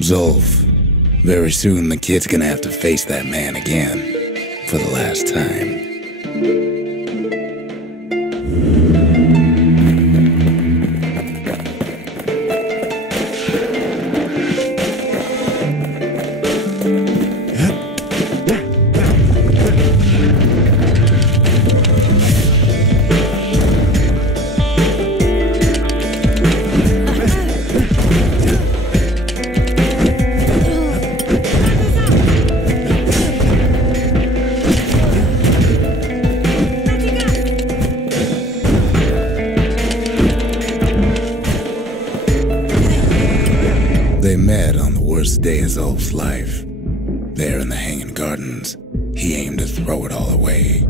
Zulf, very soon the kid's gonna have to face that man again, for the last time. They met on the worst day of Zulf's life. There in the Hanging Gardens, he aimed to throw it all away.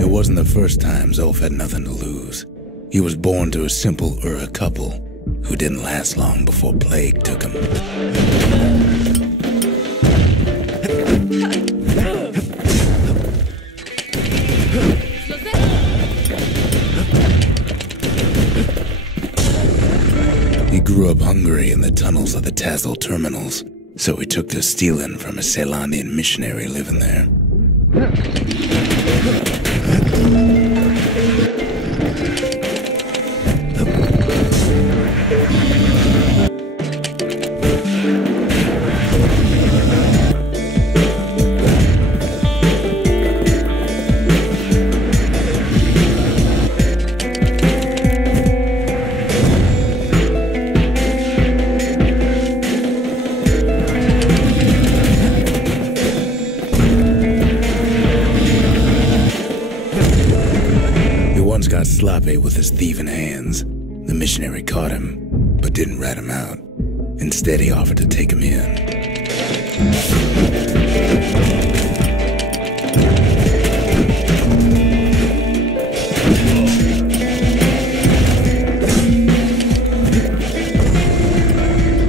It wasn't the first time Zulf had nothing to lose. He was born to a simple Ura couple who didn't last long before plague took him. He grew up hungry in the tunnels of the Tassel terminals, so he took to stealing from a Caelandian missionary living there. Got sloppy with his thieving hands. The missionary caught him, but didn't rat him out. Instead, he offered to take him in.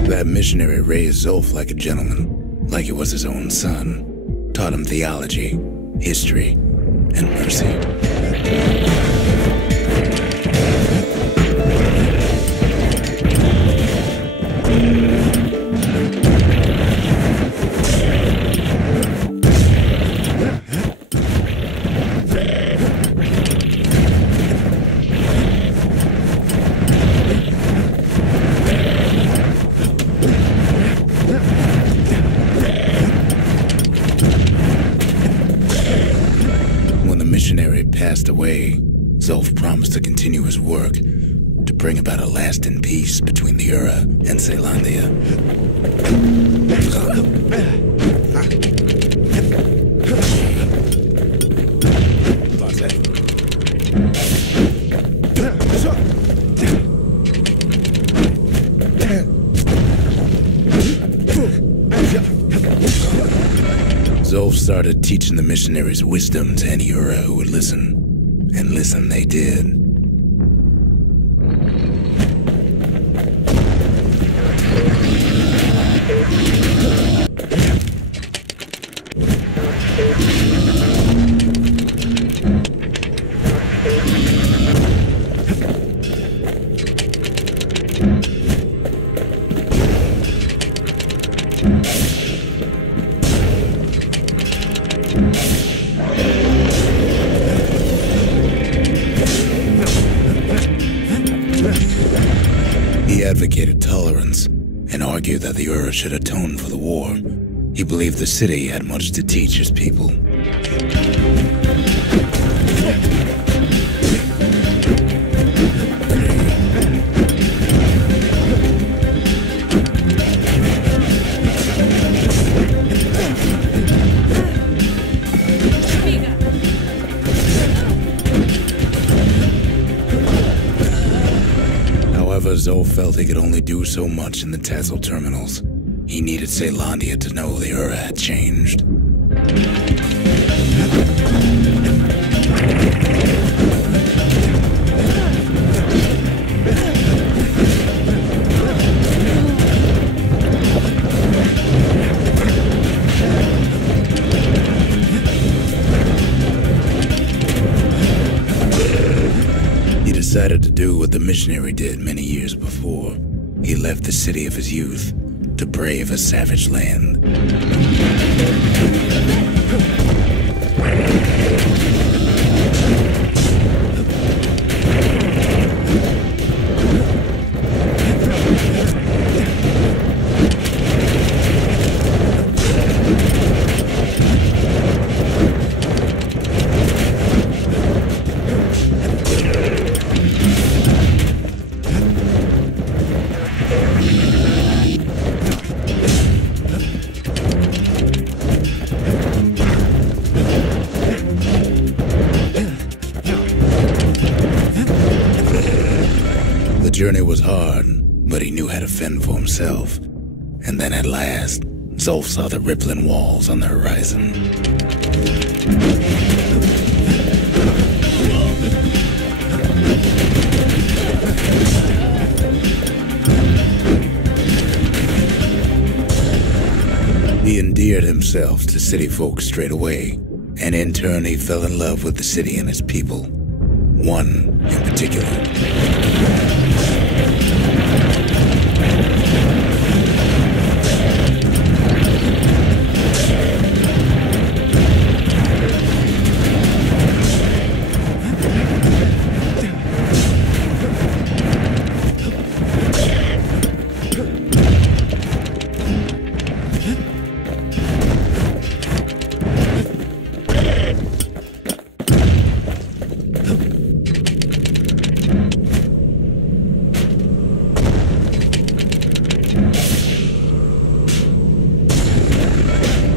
That missionary raised Zulf like a gentleman, like he was his own son. Taught him theology, history, and mercy. When the missionary passed away, Zulf promised to continue his work to bring about a lasting peace between the Ura and Caelandia. Zulf started teaching the missionaries wisdom to any Ura who would listen, and listen they did. He advocated tolerance and argued that the Ura should atone for the war. He believed the city had much to teach his people. However, Zulf felt he could only do so much in the Tassel terminals. He needed Caelandia to know the Ura had changed. decided to do what the missionary did many years before. He left the city of his youth to brave a savage land. The journey was hard, but he knew how to fend for himself. And then at last, Zulf saw the rippling walls on the horizon. He endeared himself to city folk straight away, and in turn he fell in love with the city and its people. One in particular.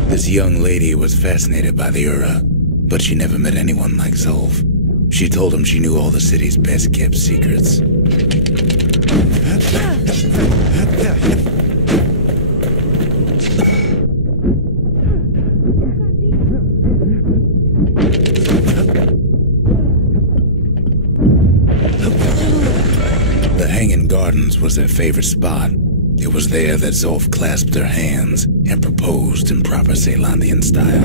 This young lady was fascinated by the Ura, but she never met anyone like Zulf. She told him she knew all the city's best-kept secrets. The Hanging Gardens was their favorite spot. It was there that Zulf clasped her hands and proposed in proper Ceylandian style.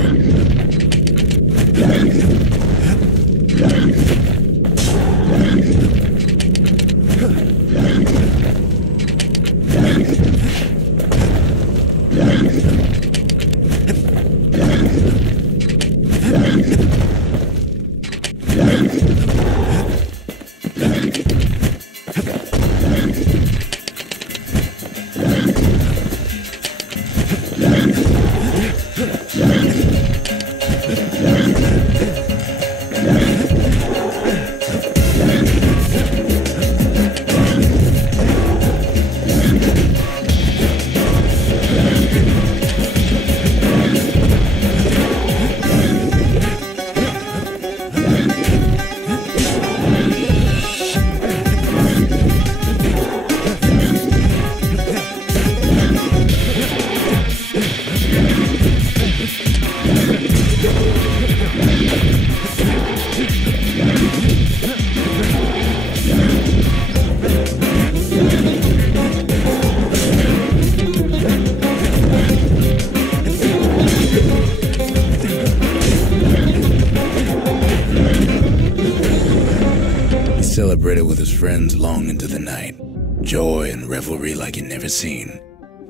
Celebrated with his friends long into the night. Joy and revelry like he'd never seen.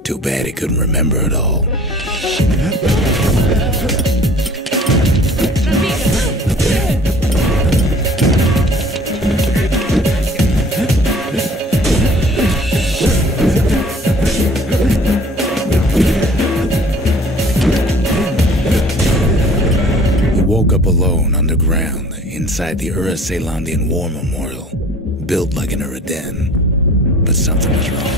Too bad he couldn't remember it all. He woke up alone underground inside the Ura Ceylandian War Memorial, built like an Ura den. But something was wrong.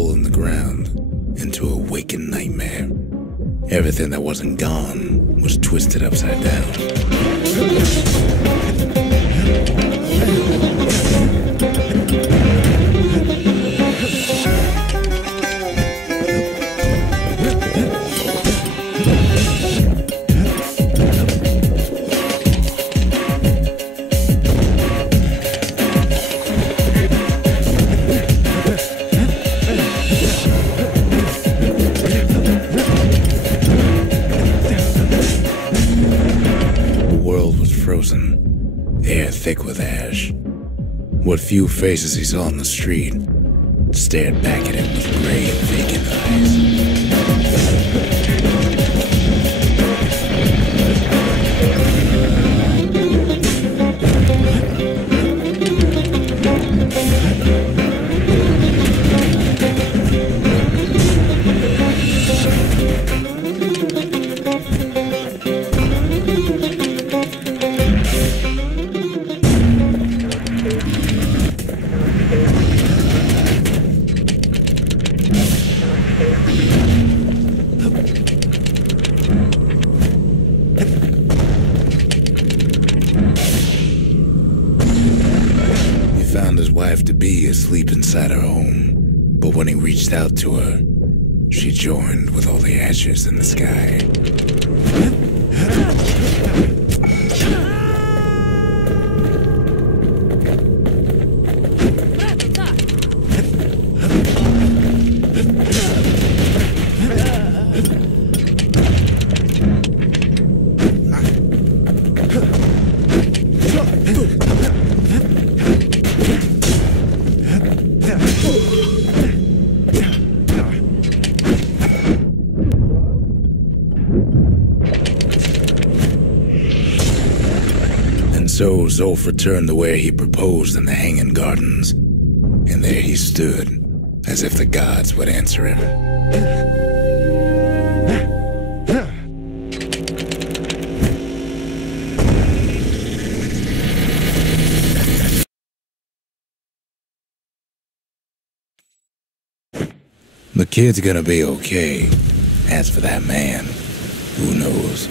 hole in the ground into a waking nightmare. Everything that wasn't gone was twisted upside down. Frozen, air thick with ash. What few faces he saw on the street stared back at him with gray, vacant eyes. To-be asleep inside her home, but when he reached out to her, she joined with all the ashes in the sky. So Zulf returned to where he proposed in the Hanging Gardens, and there he stood, as if the gods would answer him. The kid's gonna be okay. As for that man, who knows?